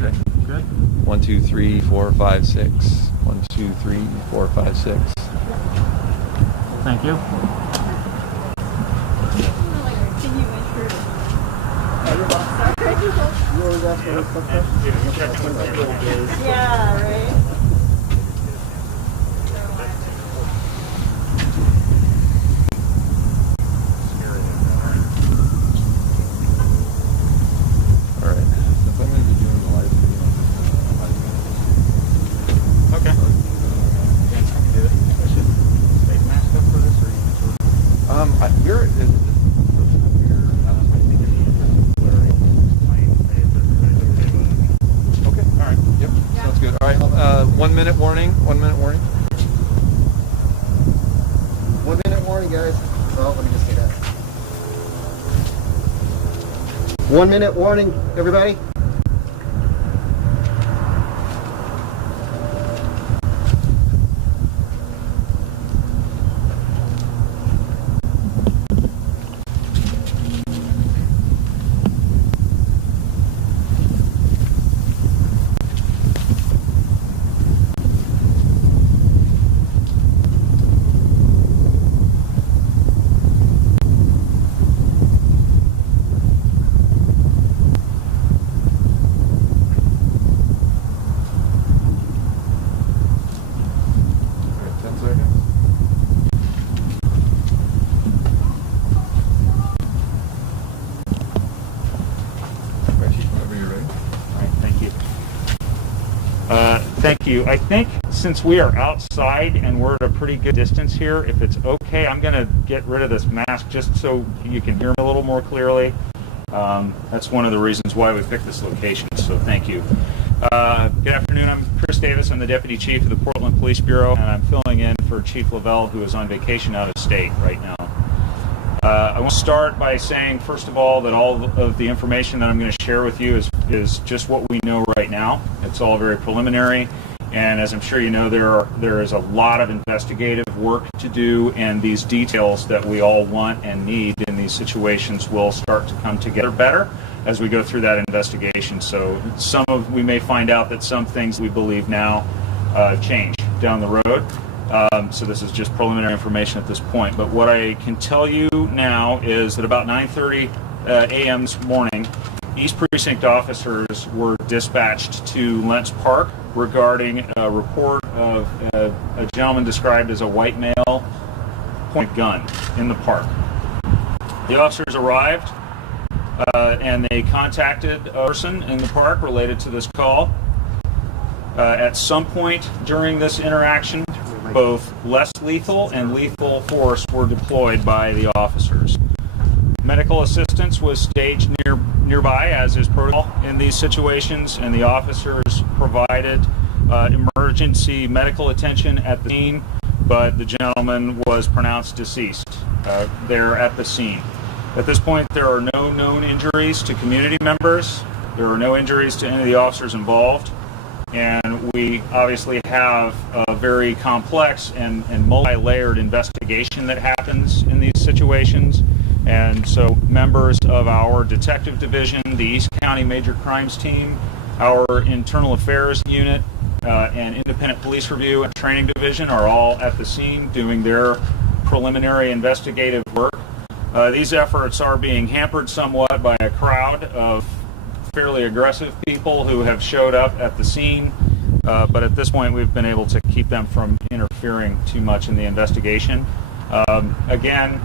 Okay. Good. 1, 2, 3, 4, 5, 6. 1, 2, 3, 4, 5, 6. Thank you. Yeah, right. All right. Since I'm going to be doing the live video, Okay. That's how we do it. I should stay masked up for this, or you can we're I think okay. All right. Yep. Yeah. Sounds good. All right. 1 minute warning. 1 minute warning. 1 minute warning, guys. Oh, let me just say that. 1 minute warning, everybody. All right, 10 seconds. All right, Chief, whenever you're ready. All right, thank you. Thank you. I think since we are outside and we're at a pretty good distance here, if it's okay, I'm going to get rid of this mask just so you can hear me a little more clearly. That's one of the reasons why we picked this location, so thank you. Good afternoon. I'm Chris Davis. I'm the Deputy Chief of the Portland Police Bureau, and I'm filling in for Chief Lavelle, who is on vacation out of state right now. I want to start by saying, first of all, that all of the information that I'm going to share with you is just what we know right now. It's all very preliminary, and as I'm sure you know, there is a lot of investigative work to do, and these details that we all want and need in these situations will start to come together better as we go through that investigation. So we may find out that some things we believe now change down the road. So this is just preliminary information at this point. But what I can tell you now is that about 9:30 a.m. this morning, East Precinct officers were dispatched to Lents Park regarding a report of a gentleman described as a white male pointing a gun in the park. The officers arrived and they contacted a person in the park related to this call. At some point during this interaction, both less lethal and lethal force were deployed by the officers. Medical assistance was staged nearby, as is protocol in these situations, and the officers provided emergency medical attention at the scene, but the gentleman was pronounced deceased there at the scene. At this point, there are no known injuries to community members. There are no injuries to any of the officers involved. And we obviously have a very complex and multi-layered investigation that happens in these situations. And so members of our detective division, the East County Major Crimes Team, our Internal Affairs Unit, and Independent Police Review and Training Division are all at the scene doing their preliminary investigative work. These efforts are being hampered somewhat by a crowd of fairly aggressive people who have showed up at the scene, but at this point we've been able to keep them from interfering too much in the investigation. Again,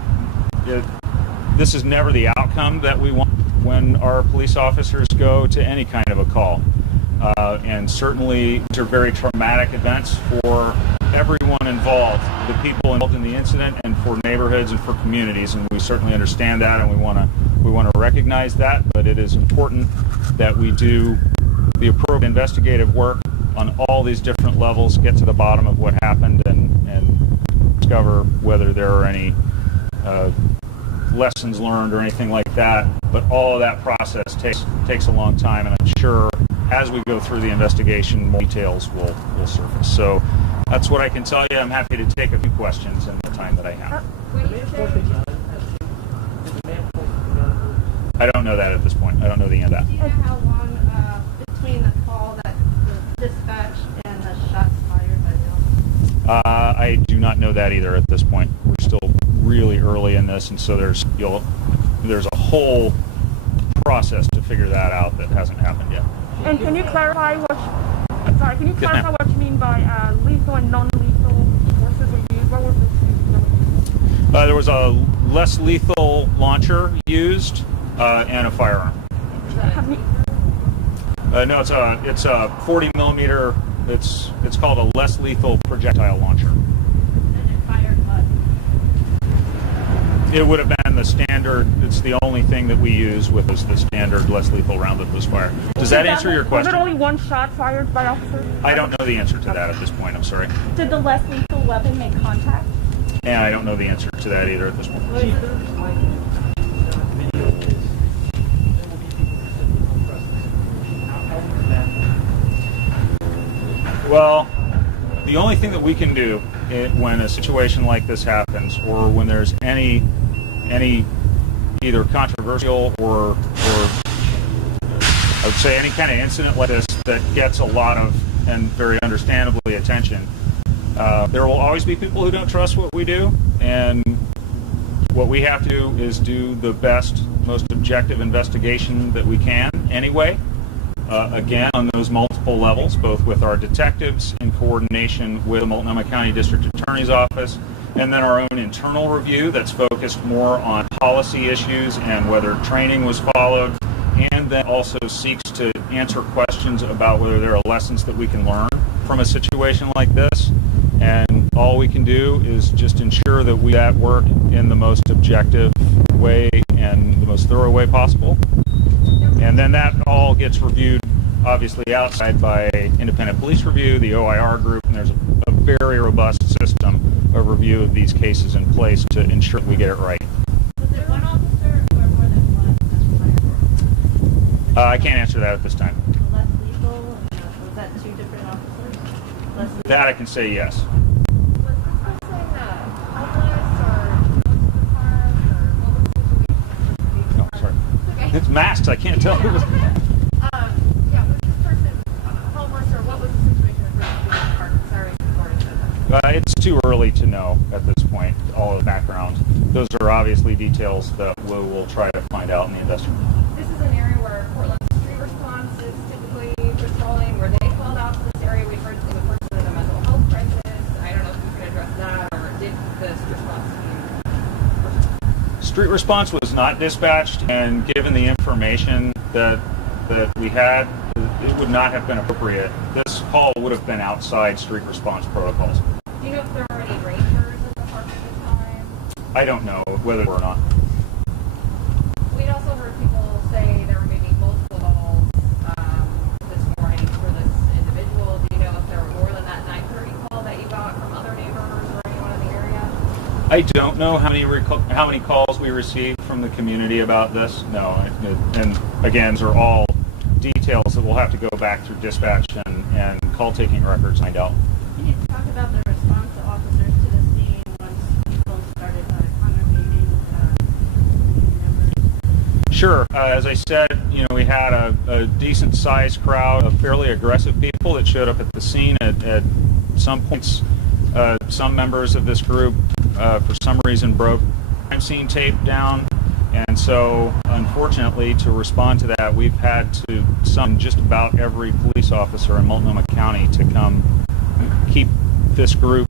this is never the outcome that we want when our police officers go to any kind of a call. And certainly these are very traumatic events for everyone involved, the people involved in the incident, and for neighborhoods and for communities, and we certainly understand that, and we want to recognize that. But it is important that we do the appropriate investigative work on all these different levels, get to the bottom of what happened, and discover whether there are any lessons learned or anything like that. But all of that process takes a long time, and I'm sure as we go through the investigation, more details will surface. So that's what I can tell you. I'm happy to take a few questions in the time that I have. I don't know that at this point. I don't know the end of that. Do you know how long between the call I do not know that either at this point. We're still really early in this, and so there's a whole process to figure that out that hasn't happened yet. And can you clarify what ma'am. you mean by lethal and non-lethal forces were used? What was the two? There was a less lethal launcher used and a firearm. No, it's a 40 millimeter. It's called a less lethal projectile launcher. It would have been the standard. It's the only thing that we use with is the standard less lethal round that was fired. Does that answer your question? Was it only one shot fired by officers? I don't know the answer to that at this point. I'm sorry. Did the less lethal weapon make contact? And I don't know the answer to that either at this point. Well, the only thing that we can do when a situation like this happens, or when there's any either controversial or I would say any kind of incident like this that gets a lot of, and very understandably, attention, there will always be people who don't trust what we do, and what we have to do is do the best, most objective investigation that we can anyway. Again, on those multiple levels, both with our detectives in coordination with the Multnomah County District Attorney's Office, and then our own internal review that's focused more on policy issues and whether training was followed, and then also seeks to answer questions about whether there are lessons that we can learn from a situation like this. And all we can do is just ensure that we at work in the most objective way and the most thorough way possible. And then that all gets reviewed, obviously, outside by independent police review, the OIR group, and there's a very robust system of review of these cases in place to ensure we get it right. Was there one officer or more than one? I can't answer that at this time. The less lethal, was that two different officers? Less lethal? That I can say yes. Was this person homeless or close to the farm, or what was the situation? Oh, sorry. Okay. It's masked. I can't tell who was. Yeah, was this person homeless, or what was the situation with Lents Park? Sorry, you've already said that. It's too early to know at this point, all of the background. Those are obviously details that we will try to find out in the investigation. This is an area where Portland Street Response is typically patrolling. Were they called out to this area? We've heard it was in a mental health crisis. I don't know if you can address that, or did the street response team? Street response was not dispatched, and given the information that we had, it would not have been appropriate. This call would have been outside street response protocols. Do you know if there are any rangers in the park at this time? I don't know whether or not. We'd also heard people say there were maybe multiple calls this morning for this individual. Do you know if there were more than that 9:30 call that you got from other neighbors or anyone in the area? I don't know how many calls we received from the community about this. No, and again, these are all details that we'll have to go back through dispatch and call taking records and find out. Can you talk about the response of officers to the scene once people started congregating numbers? Sure. As I said, we had a decent sized crowd of fairly aggressive people that showed up at the scene. At some points, some members of this group, for some reason, broke crime scene tape down. And so, unfortunately, to respond to that, we've had to summon just about every police officer in Multnomah County to come keep this group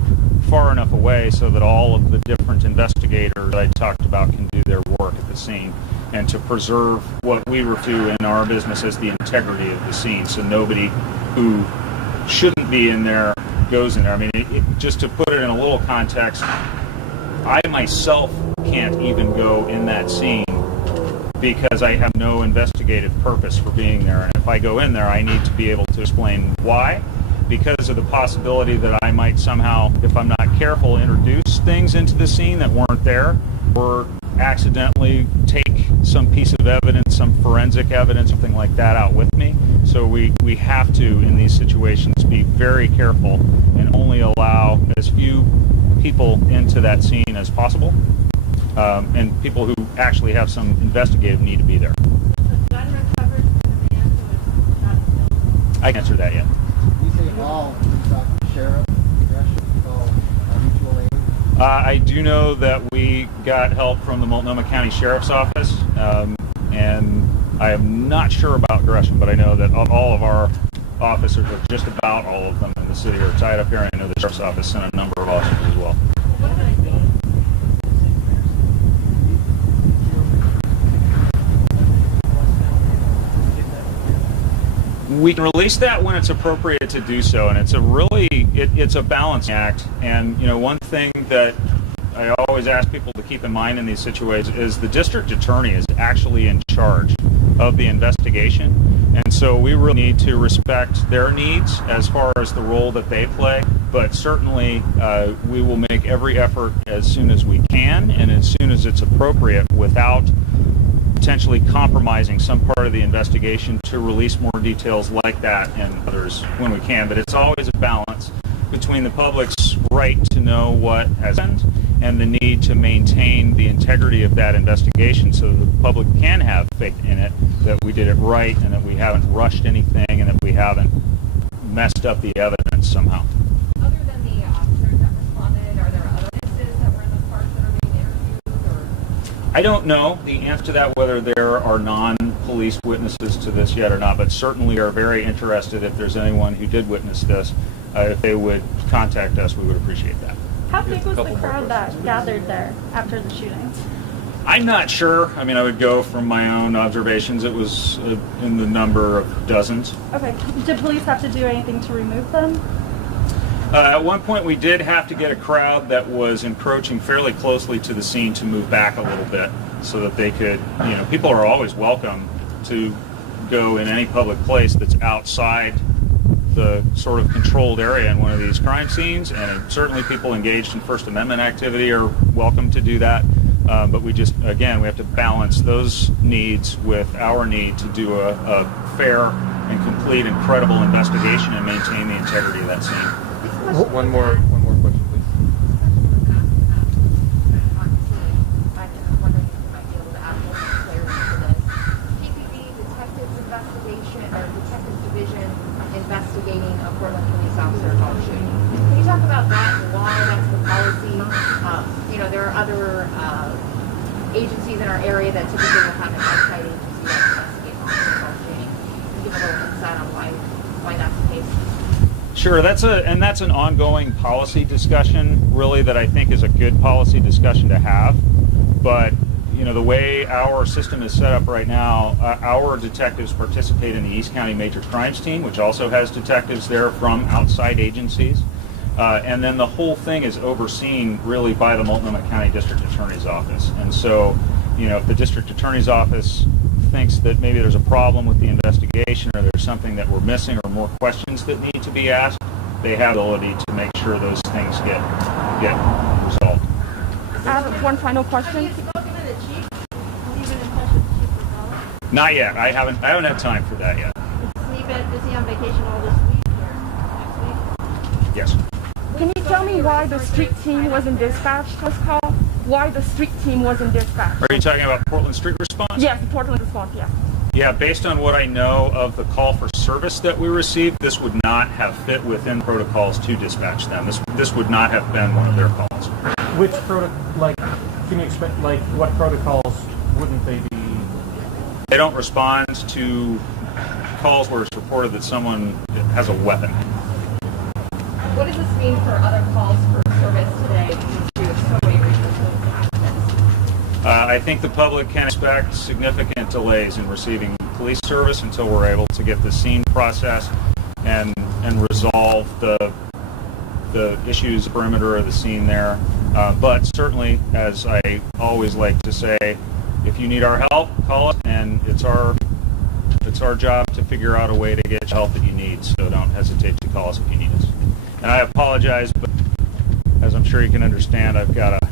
far enough away so that all of the different investigators that I talked about can do their work at the scene, and to preserve what we refer to in our business as the integrity of the scene, so nobody who shouldn't be in there goes in there. I mean, just to put it in a little context, I myself can't even go in that scene because I have no investigative purpose for being there. And if I go in there, I need to be able to explain why, because of the possibility that I might somehow, if I'm not careful, introduce things into the scene that weren't there, or accidentally take some piece of evidence, some forensic evidence, something like that out with me. So we have to, in these situations, be very careful and only allow as few people into that scene as possible, and people who actually have some investigative need to be there. Was a gun recovered from the man who was shot and killed? I can't answer that yet. You say all, you talk sheriff, congressional, I do know that we got help from the Multnomah County Sheriff's Office, and I am not sure about Gresham, but I know that all of our officers, or just about all of them in the city, are tied up here. And I know the Sheriff's Office sent a number of officers as well. We can release that when it's appropriate to do so, and it's a really it's a balancing act. And one thing that I always ask people to keep in mind in these situations is the district attorney is actually in charge of the investigation, and so we really need to respect their needs as far as the role that they play. But certainly, we will make every effort as soon as we can and as soon as it's appropriate, without potentially compromising some part of the investigation, to release more details like that and others when we can. But it's always a balance between the public's right to know what has happened and the need to maintain the integrity of that investigation, so that the public can have faith in it, that we did it right and that we haven't rushed anything and that we haven't messed up the evidence somehow. Other than the officers that responded, are there other witnesses that were in the park that are being interviewed? Or? I don't know the answer to that, whether there are non-police witnesses to this yet or not, but certainly are very interested. If there's anyone who did witness this, if they would contact us, we would appreciate that. How big was the crowd that gathered there after the shooting? I'm not sure. I mean, I would go from my own observations. It was in the number of dozens. Okay. Did police have to do anything to remove them? At one point, we did have to get a crowd that was encroaching fairly closely to the scene to move back a little bit, so that they could, people are always welcome to go in any public place that's outside the sort of controlled area in one of these crime scenes, and certainly people engaged in First Amendment activity are welcome to do that. But we just, again, we have to balance those needs with our need to do a fair and complete and credible investigation and maintain the integrity of that scene. One more question, please. I'm wondering if you might be able to add more clarity to this. PPD Detectives Investigation, or Detectives Division investigating a Portland police officer involved shooting. Can you talk about that and why that's the policy? There are other agencies in our area that typically will have an outside agency that investigates officer involved shooting. Can you give a little insight on why that's the case? Sure, that's an ongoing policy discussion, really, that I think is a good policy discussion to have. But the way our system is set up right now, our detectives participate in the East County Major Crimes Team, which also has detectives there from outside agencies. And then the whole thing is overseen really by the Multnomah County District Attorney's Office. And so, if the District Attorney's Office thinks that maybe there's a problem with the investigation, or there's something that we're missing, or more questions that need to be asked, they have the ability to make sure those things get resolved. I have one final question. Not yet. I haven't had time for that yet. Is he on vacation all this week or next week? Yes. Can you tell me why the street team wasn't dispatched this call? Why the street team wasn't dispatched? Are you talking about Portland Street Response? Yes, the Portland response, yes. Yeah, based on what I know of the call for service that we received, this would not have fit within protocols to dispatch them. This would not have been one of their calls. Which can you explain, what protocols wouldn't they be? They don't respond to calls where it's reported that someone has a weapon. What does this mean for other calls for service today? Due to so many reasons of accidents? I think the public can expect significant delays in receiving police service until we're able to get the scene processed and resolve the issues perimeter of the scene there. But certainly, as I always like to say, if you need our help, call us, and it's our job to figure out a way to get the help that you need. So don't hesitate to call us if you need us. And I apologize, but as I'm sure you can understand, I've got a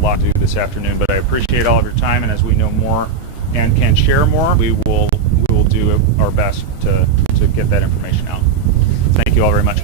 lot to do this afternoon. But I appreciate all of your time, and as we know more and can share more, we will do our best to get that information out. Thank you all very much.